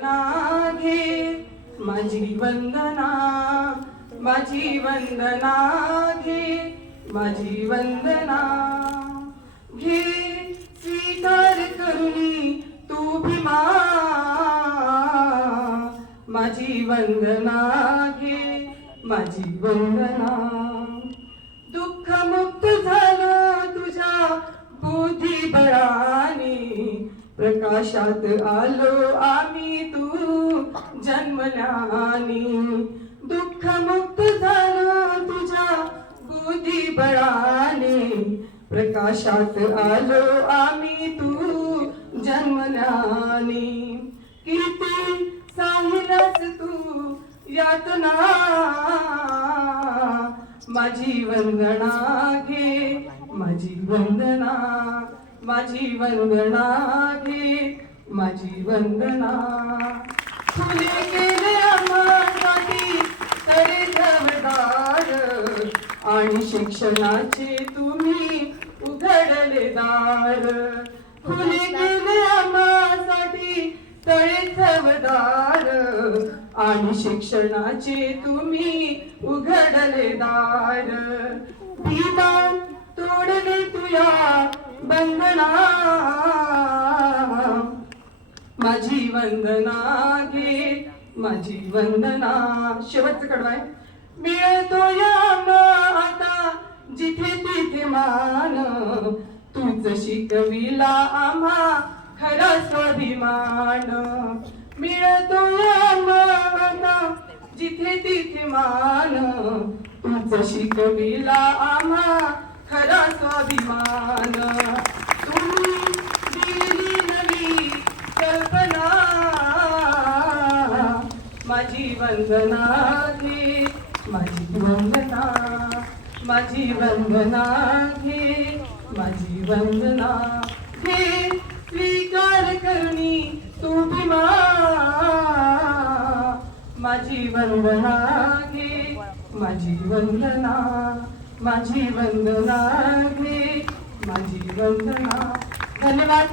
वंदना घे माझी वंदना, माझी वंदना घे माझी वंदना, घे स्वीकार करुणी तू भीमा, माझी वंदना घे माझी वंदना. दुःख मुक्त झालो तुझ्या बुद्धिबळाने, प्रकाशात आलो आम्ही तू जन्मल्याने. दुःख मुक्त झालो तुझ्या बुद्धिबळाने, प्रकाशात आलो आम्ही तू जन्मल्याने. किती सांगितलंस तू यातना, माझी वंदना घे माझी वंदना, माझी वंदना घे माझी वंदना. फुले केले आम्हासाठी तळे घरदार, आणि शिक्षणाचे तुम्ही उघडले दार. फुले केले आम्हासाठी तळे घरदार, आणि शिक्षणाचे तुम्ही उघडले दार. भीमा तोडले तुया बंधना, माझी वंदना घे माझी वंदना. शेवटचं कडवं आहे. मिळतो या आता जिथे तिथे मान, तूच शिकविला आम्हा खरा स्वाभिमान. मिळतो या आता जिथे तिथे मान, तूच शिकविला आम्हा खरा स्वाभिमान. तुम्ही दिली नवी कल्पना, माझी वंदना घे माझी वंदना, माझी वंदना घे माझी वंदना. घे स्वीकार करणी तू भीमा, माझी वंदना घे माझी वंदना, माझी वंदना घे माझी वंदना. धन्यवाद.